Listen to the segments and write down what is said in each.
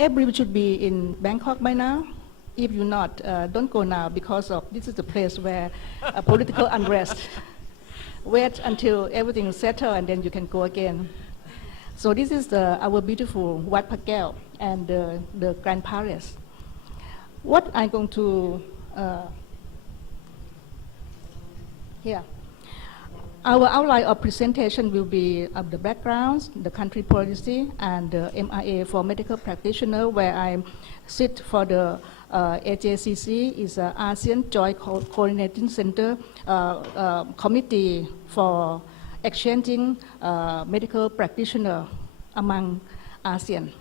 Everyone should be in Bangkok by now. If you're not, don't go now because of this is the place where political unrest. Wait until everything is settled and then you can go again. So this is our beautiful Wat Phra Kaew and the Grand Palace. What I'm going to here. Our outline of presentation will be of the backgrounds, the country policy, and the MRA for medical practitioner, where I sit for the AJCC, is ASEAN Joint Coordinating Center Committee for exchanging medical practitioner among ASEAN,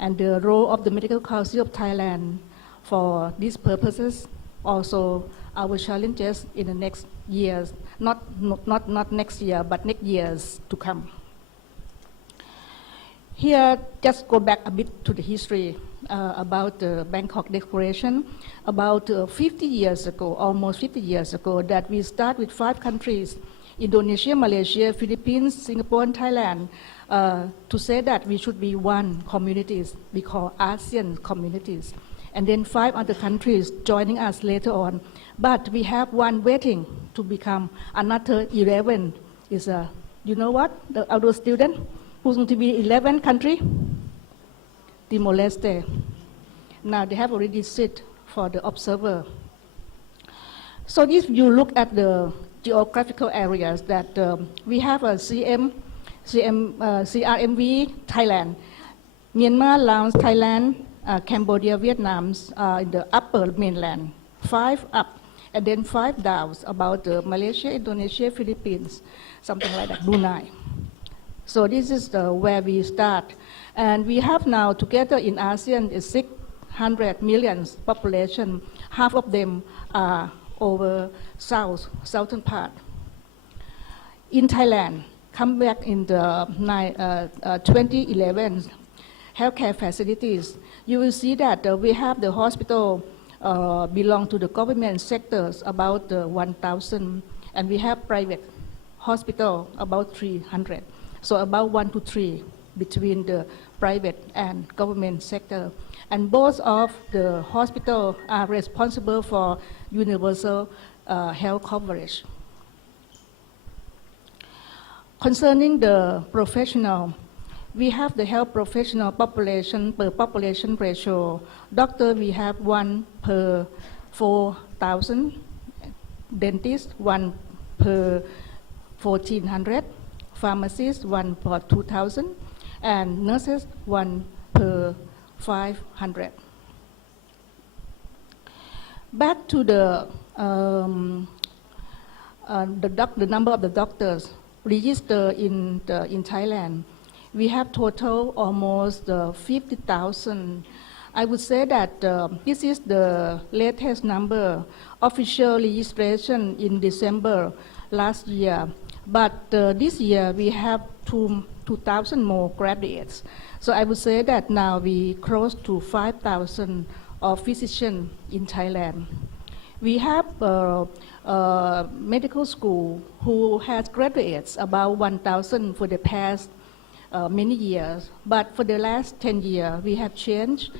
and the role of the Medical Council of Thailand for these purposes. Also, our challenges in the next years, not next year, but next years to come. Here, just go back a bit to the history about the Bangkok Declaration. About 50 years ago, almost 50 years ago, that we start with 5 countries, Indonesia, Malaysia, Philippines, Singapore, and Thailand, to say that we should be one communities we call ASEAN communities. And then 5 other countries joining us later on. But we have one waiting to become another 11. Is you know what? The outdoor student who's going to be 11 country? Timor-Leste. Now they have already sit for the observer. So if you look at the geographical areas that we have a CRMV Thailand, Myanmar, Laos, Thailand, Cambodia, Vietnam in the upper mainland, 5 up, and then 5 down, about Malaysia, Indonesia, Philippines, something like that, Brunei. So this is where we start. And we have now together in ASEAN is 600 million population, half of them are over southern part. In Thailand, come back in the 2011, healthcare facilities, you will see that we have the hospital belong to the government sectors about 1,000, and we have private hospital about 300. So about 1 to 3 between the private and government sector. And both of the hospitals are responsible for universal health coverage. Concerning the professional, we have the health professional population per population ratio. Doctor, we have 1 per 4,000. Dentist, 1 per 1,400. Pharmacists, 1 per 2,000. And nurses, 1 per 500. Back to the number of the doctors registered in Thailand. We have total almost 50,000. I would say that this is the latest number, official registration in December last year. But this year we have 2,000 more graduates. So I would say that now we close to 5,000 of physicians in Thailand. We have medical school who has graduates about 1,000 for the past many years, but for the last 10 years, we have changed.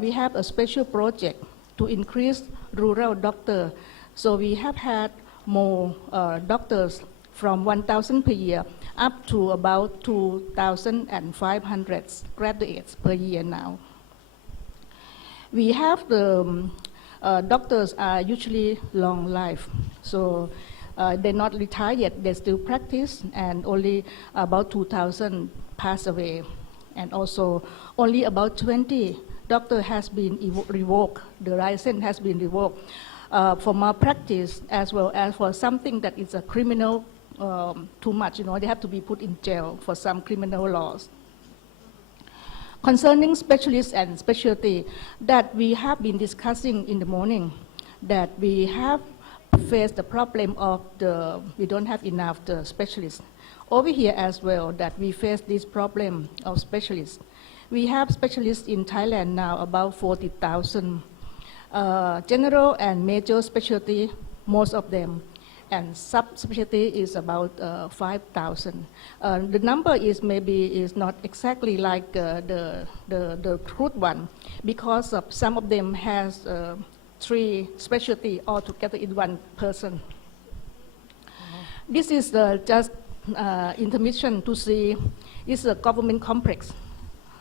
We have a special project to increase rural doctor. So we have had more doctors from 1,000 per year up to about 2,500 graduates per year now. We have the doctors are usually long life. So they're not retired yet, they still practice, and only about 2,000 pass away. And also only about 20 doctor has been revoked, the license has been revoked for malpractice as well as for something that is a criminal too much, they have to be put in jail for some criminal laws. Concerning specialists and specialty that we have been discussing in the morning, that we have faced the problem of we don't have enough specialists. Over here as well, that we face this problem of specialists. We have specialists in Thailand now about 40,000. General and major specialty, most of them. and subspecialty is about 5,000. The number is maybe not exactly like the truth one, because of some of them has 3 specialty altogether in one person. This is just intermission to see. This is a government complex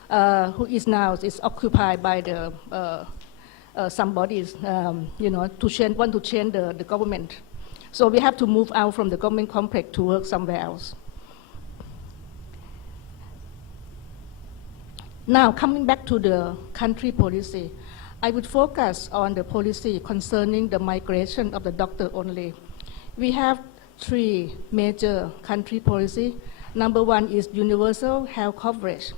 who is now occupied by the some bodies, want to change the government. So we have to move out from the government complex to work somewhere else. Now, coming back to the country policy, I would focus on the policy concerning the migration of the doctor only. We have 3 major country policy. Number 1 is universal health coverage.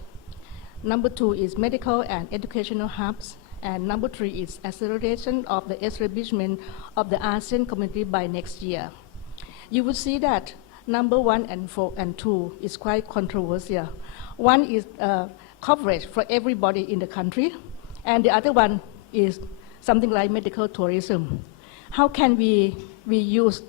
Number 2 is medical and educational hubs. And number 3 is acceleration of the establishment of the ASEAN community by next year. You will see that number 1 and 4 and 2 is quite controversial. One is coverage for everybody in the country, and the other one is something like medical tourism. How can we use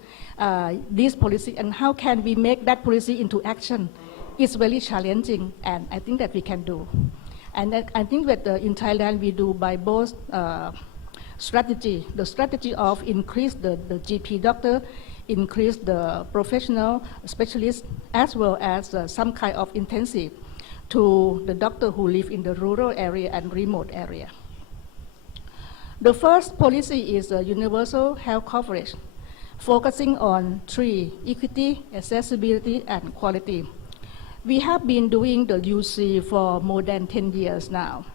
this policy, and how can we make that policy into action? It's very challenging, and I think that we can do. And I think that in Thailand we do by both strategy. The strategy of increase the GP doctor, increase the professional specialists, as well as some kind of intensive to the doctor who live in the rural area and remote area. The first policy is universal health coverage, focusing on 3: equity, accessibility, and quality. We have been doing the UC for more than 10 years now.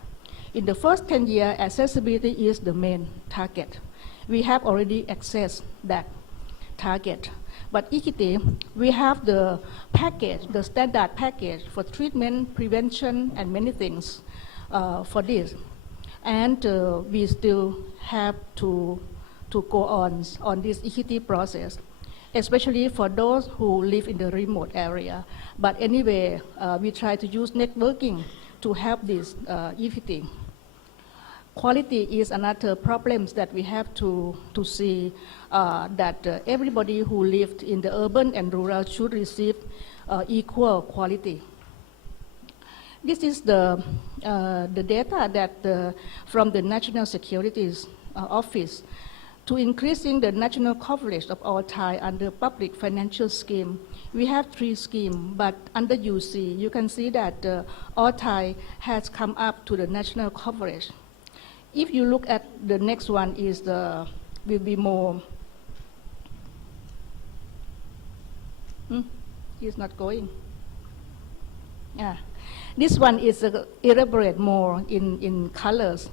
In the first 10 years, accessibility is the main target. We have already accessed that target. But equity, we have the package, the standard package for treatment, prevention, and many things for this. And we still have to go on this equity process, especially for those who live in the remote area. But anyway, we try to use networking to help this equity. Quality is another problem that we have to see that everybody who lived in the urban and rural should receive equal quality. This is the data that from the National Security Office to increasing the national coverage of all Thai under public financial scheme. We have 3 schemes, but under UC, you can see that all Thai has come up to the national coverage. If you look at the next one is will be more. It's not going. Yeah, this one is elaborate more in colors.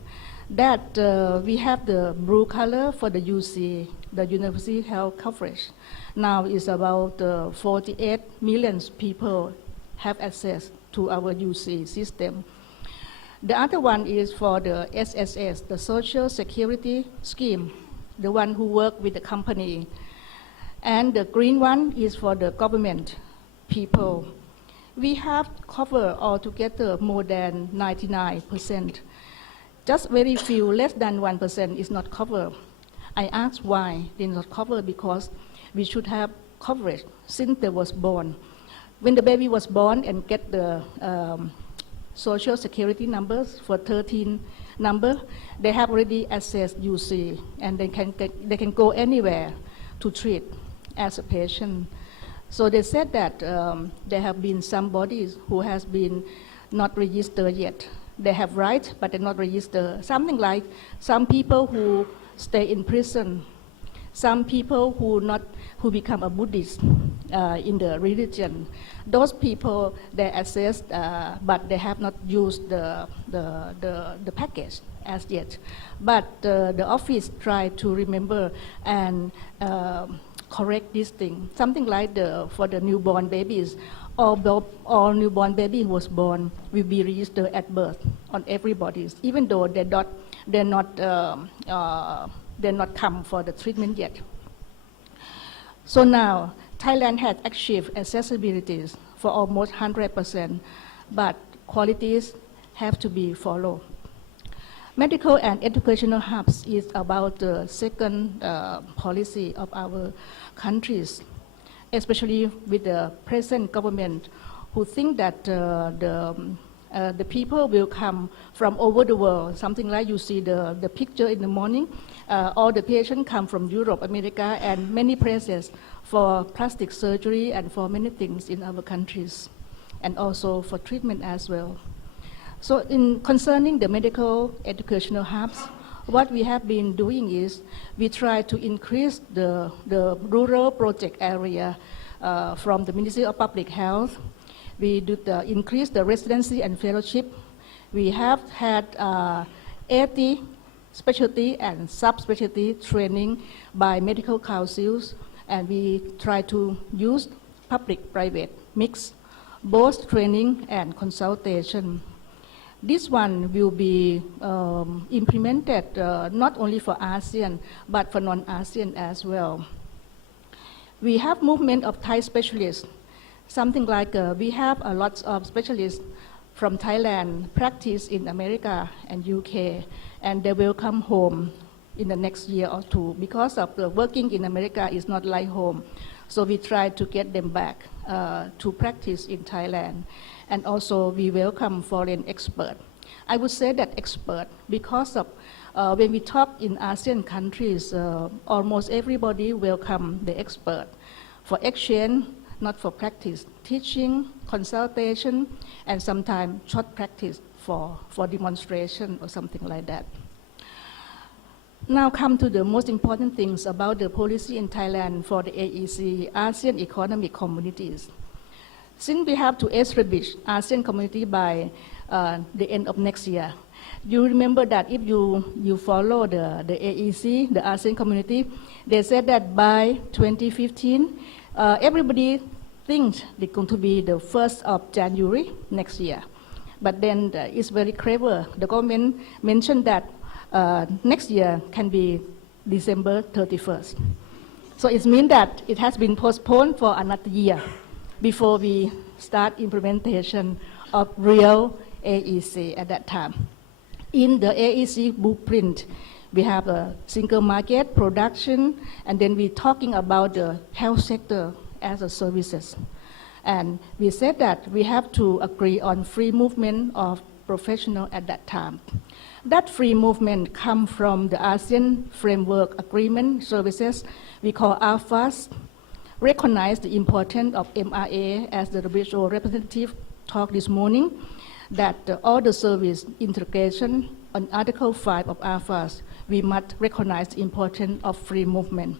That we have the blue color for the UC, the University Health Coverage. Now is about 48 million people have access to our UC system. The other one is for the SSS, the Social Security Scheme, the one who work with the company. And the green one is for the government people. We have covered altogether more than 99%. Just very few, less than 1% is not covered. I asked why they not covered, because we should have coverage since they was born. When the baby was born and get the Social Security numbers for 13 number, they have already accessed UC, and they can go anywhere to treat as a patient. So they said that there have been some bodies who has been not registered yet. They have rights, but they're not registered. Something like some people who stay in prison, some people who become a Buddhist in the religion. Those people, they access, but they have not used the package as yet. But the office tried to remember and correct this thing. Something like for the newborn babies, all newborn baby who was born will be registered at birth on everybody's, even though they're not come for the treatment yet. So now Thailand has achieved accessibilities for almost 100%, but qualities have to be followed. Medical and educational hubs is about the second policy of our countries, especially with the present government who think that the people will come from over the world, something like you see the picture in the morning. All the patients come from Europe, America, and many places for plastic surgery and for many things in our countries, and also for treatment as well. So in concerning the medical educational hubs, what we have been doing is we try to increase the rural project area from the Ministry of Public Health. We do increase the residency and fellowship. We have had 80 specialty and subspecialty training by medical councils, and we try to use public-private mix, both training and consultation. This one will be implemented not only for ASEAN, but for non-ASEAN as well. We have movement of Thai specialists, something like we have a lot of specialists from Thailand practice in America and UK, and they will come home in the next year or two because of the working in America is not like home. So we try to get them back to practice in Thailand. And also we welcome foreign experts. I would say that expert because of when we talk in ASEAN countries, almost everybody welcome the expert for exchange, not for practice, teaching, consultation, and sometimes short practice for demonstration or something like that. Now come to the most important things about the policy in Thailand for the AEC, ASEAN Economic Communities. Since we have to establish ASEAN community by the end of next year, you remember that if you follow the AEC, the ASEAN community, they said that by 2015, everybody thinks it's going to be the 1st of January next year. But then it's very clever. The government mentioned that next year can be December 31st. So it means that it has been postponed for another year before we start implementation of real AEC at that time. In the AEC blueprint, we have a single market, production, and then we're talking about the health sector as a services. And we said that we have to agree on free movement of professionals at that time. That free movement comes from the ASEAN Framework Agreement services we call AFAS, recognize the importance of MRA as the WHO representative talked this morning, that all the service integration on Article 5 of AFAS, we must recognize the importance of free movement.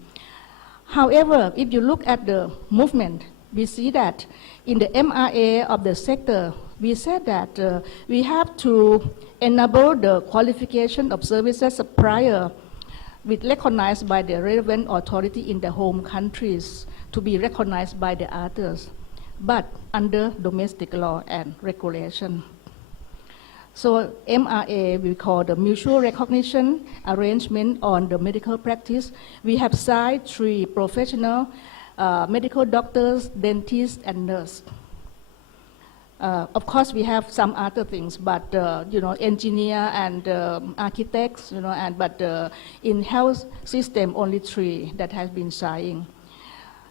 However, if you look at the movement, we see that in the MRA of the sector, we said that we have to enable the qualification of services supplier with recognized by the relevant authority in the home countries to be recognized by the others, but under domestic law and regulation. So MRA, we call the Mutual Recognition Arrangement on the Medical Practice. We have signed 3 professional medical doctors, dentists, and nurses. Of course, we have some other things, but engineer and architects, but in health system, only 3 that has been signed.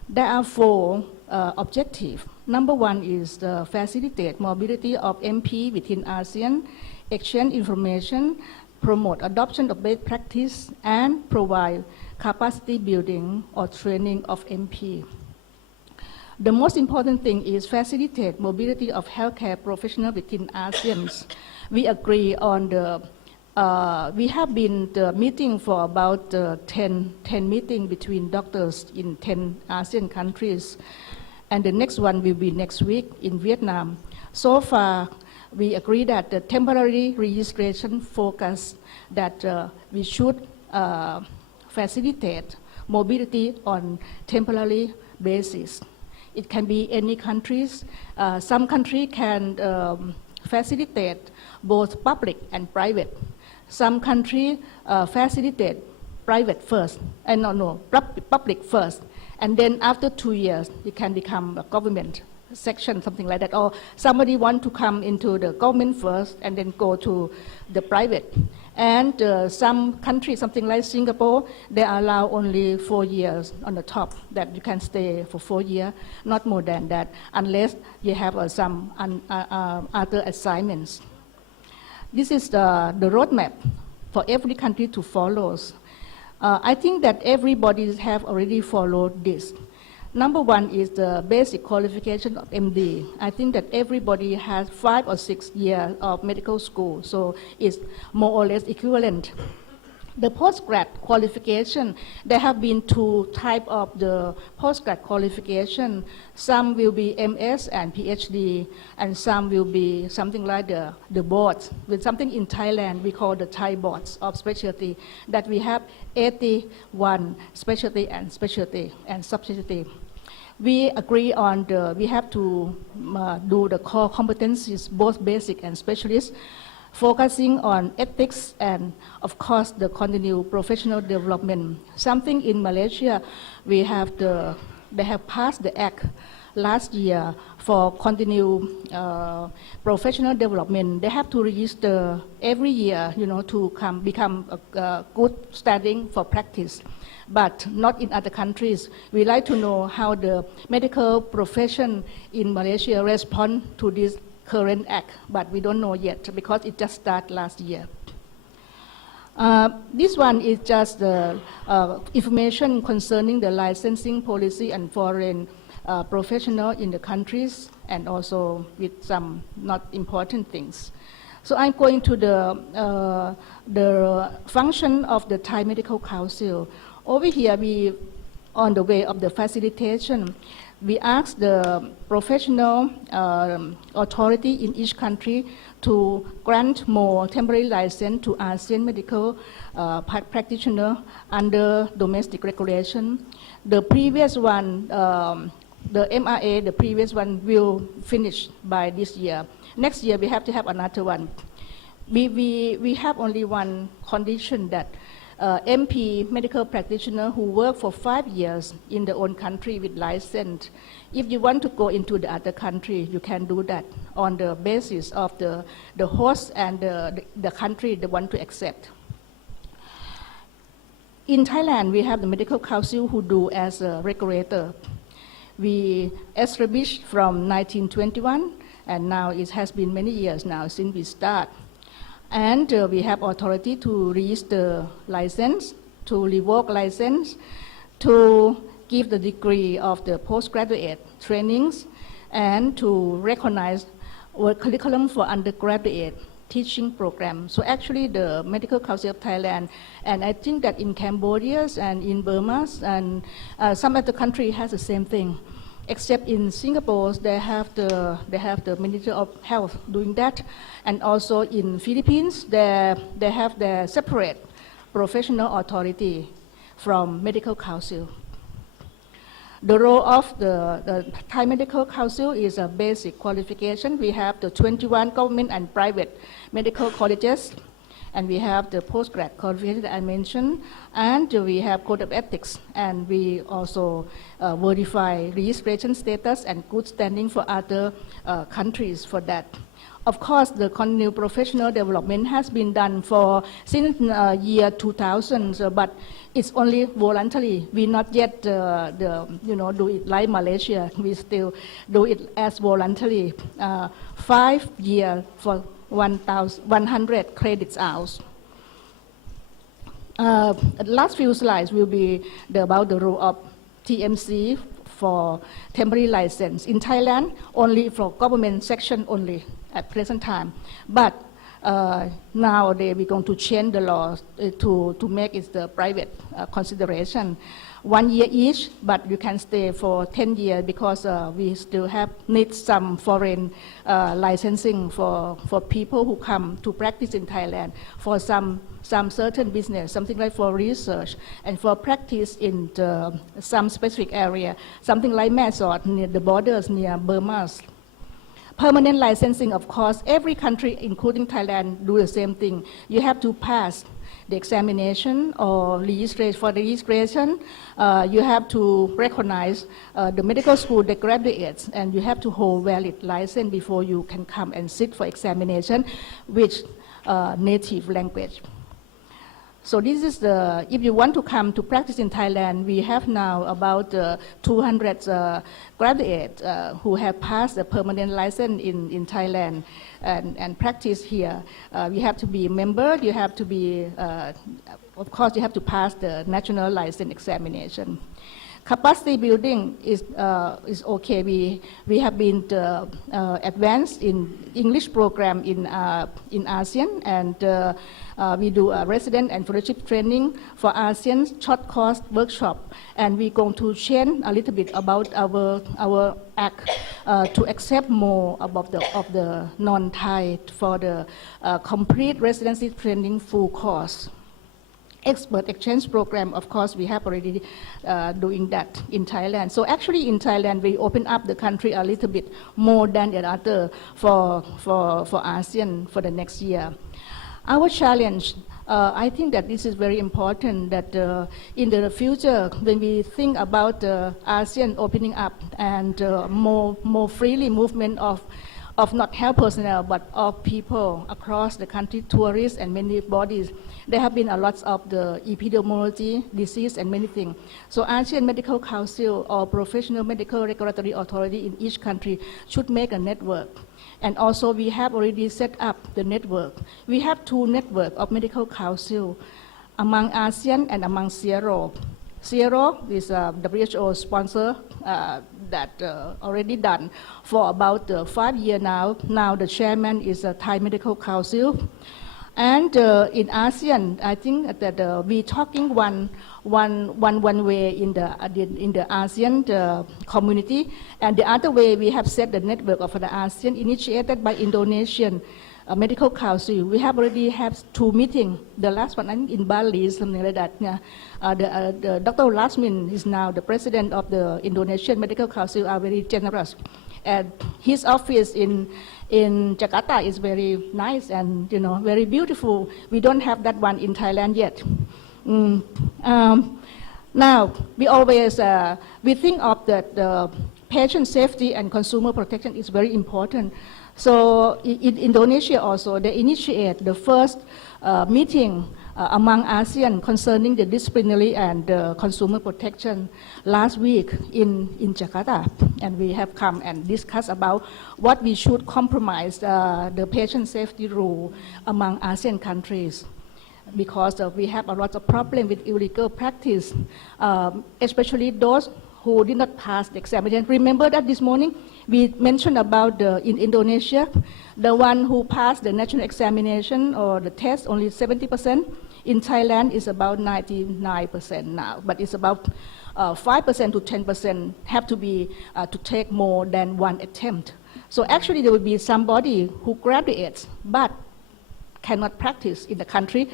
There are 4 objectives. Number 1 is facilitate mobility of MP within ASEAN, exchange information, promote adoption of best practice, and provide capacity building or training of MP. The most important thing is facilitate mobility of healthcare professionals within ASEAN. We agree on the, we have been meeting for about 10 meetings between doctors in 10 ASEAN countries. And the next one will be next week in Vietnam. So far, we agree that the temporary registration focus that we should facilitate mobility on temporary basis. It can be any countries. Some country can facilitate both public and private. Some country facilitate private first, public first. And then after 2 years, it can become a government section, something like that, or somebody want to come into the government first and then go to the private. And some countries, something like Singapore, they allow only 4 years on the top, that you can stay for 4 years, not more than that, unless you have some other assignments. This is the roadmap for every country to follow. I think that everybody have already followed this. Number one is the basic qualification of MD. I think that everybody has 5 or 6 years of medical school, so it's more or less equivalent. The postgrad qualification, there have been 2 types of the postgrad qualification. Some will be MS and PhD, and some will be something like the boards. With something in Thailand, we call the Thai boards of specialty, that we have 81 specialty and subspecialty. We agree on we have to do the core competencies, both basic and specialist, focusing on ethics and, of course, the continued professional development. Something in Malaysia, they have passed the act last year for continued professional development. They have to register every year, to become a good standing for practice. But not in other countries. We like to know how the medical profession in Malaysia respond to this current act, but we don't know yet because it just started last year. This one is just the information concerning the licensing policy and foreign professional in the countries, and also with some not important things. So I'm going to the function of the Thai Medical Council. Over here, on the way of the facilitation, we ask the professional authority in each country to grant more temporary license to ASEAN medical practitioner under domestic regulation. The previous one, the MRA, the previous one will finish by this year. Next year, we have to have another one. We have only one condition, that MP medical practitioner who work for 5 years in their own country with license. If you want to go into the other country, you can do that on the basis of the host and the country they want to accept. In Thailand, we have the Medical Council who do as a regulator. We established from 1921, and now it has been many years now since we start. And we have authority to register license, to revoke license, to give the degree of the postgraduate trainings, and to recognize work curriculum for undergraduate teaching program. So actually the Medical Council of Thailand, and I think that in Cambodia and in Burma and some other country has the same thing. Except in Singapore, they have the Ministry of Health doing that, and also in Philippines, they have their separate professional authority from Medical Council. The role of the Thai Medical Council is a basic qualification. We have the 21 government and private medical colleges, and we have the postgrad qualification that I mentioned, and we have code of ethics, and we also verify registration status and good standing for other countries for that. Of course, the continued professional development has been done since year 2000, but it's only voluntary. We not yet do it like Malaysia. We still do it as voluntary. 5 years for 100 credits hours. Last few slides will be about the role of TMC for temporary license. In Thailand, only for government section only at present time. But nowadays we're going to change the law to make it the private consideration. 1 year each, but you can stay for 10 years because we still need some foreign licensing for people who come to practice in Thailand for some certain business, something like for research and for practice in some specific area, something like Mysore near the borders near Burma. Permanent licensing, of course, every country, including Thailand, do the same thing. You have to pass the examination or for the registration, you have to recognize the medical school, the graduates, and you have to hold valid license before you can come and sit for examination with native language. So this is if you want to come to practice in Thailand, we have now about 200 graduates who have passed a permanent license in Thailand and practice here. You have to be a member, you have to be, of course, you have to pass the national license examination. Capacity building is okay. We have been advanced in English program in ASEAN, and we do a resident and fellowship training for ASEAN short course workshop, and we're going to change a little bit about our act to accept more of the non-Thai for the complete residency training full course. Expert exchange program, of course, we have already doing that in Thailand. So actually in Thailand, we open up the country a little bit more than the other for ASEAN for the next year. Our challenge, I think that this is very important, that in the future, when we think about ASEAN opening up and more freely movement of not health personnel, but of people across the country, tourists and many bodies. There have been a lot of the epidemiology, disease and many things. So ASEAN Medical Council or professional medical regulatory authority in each country should make a network. And also we have already set up the network. We have two networks of medical council among ASEAN and among CRO. CRO is a WHO sponsor that already done for about 5 years now. Now the chairman is a Thai Medical Council. And in ASEAN, I think that we talking one way in the ASEAN community, and the other way we have set the network of the ASEAN initiated by Indonesian Medical Council. We have already had 2 meetings. The last one in Bali, something like that. Yeah. The Dr. Lasmin is now the president of the Indonesian Medical Council, are very generous. And his office in Jakarta is very nice and very beautiful. We don't have that one in Thailand yet. Now we always we think of that patient safety and consumer protection is very important. So in Indonesia also, they initiate the first meeting among ASEAN concerning the disciplinary and consumer protection last week in Jakarta. And we have come and discussed about what we should compromise the patient safety rule among ASEAN countries. Because we have a lot of problem with illegal practice, especially those who did not pass the examination. Remember that this morning we mentioned about in Indonesia, the one who passed the national examination or the test only 70%. In Thailand is about 99% now, but it's about 5% to 10% have to be to take more than one attempt. So actually there will be somebody who graduates but cannot practice in the country,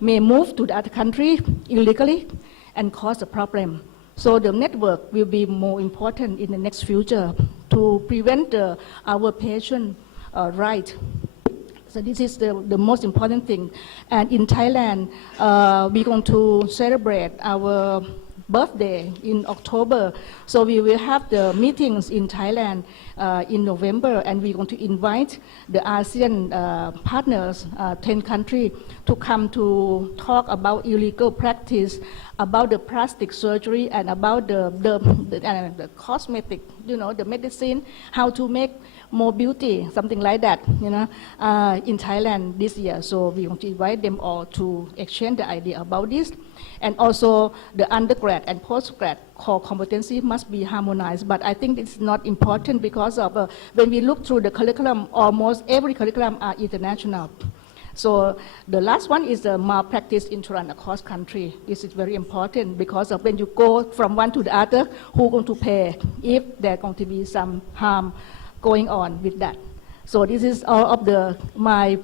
may move to the other country illegally and cause a problem. So the network will be more important in the next future to prevent our patient right. So this is the most important thing. And in Thailand, we're going to celebrate our birthday in October. So we will have the meetings in Thailand in November, and we're going to invite the ASEAN partners, 10 countries, to come to talk about illegal practice, about the plastic surgery, and about the cosmetic, the medicine, how to make more beauty, something like that, in Thailand this year. So we want to invite them all to exchange the idea about this. And also the undergrad and postgrad core competency must be harmonized. But I think it's not important because of when we look through the curriculum, almost every curriculum are international. So the last one is the malpractice insurance across country. This is very important because of when you go from one to the other, who's going to pay if there's going to be some harm going on with that. So this is all of my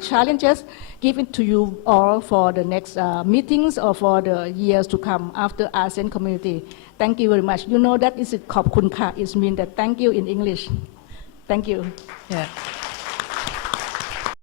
challenges given to you all for the next meetings or for the years to come after ASEAN community. Thank you very much. You know that is it ขอบคุณค่ะ it means that thank you in English. Thank you. Yeah.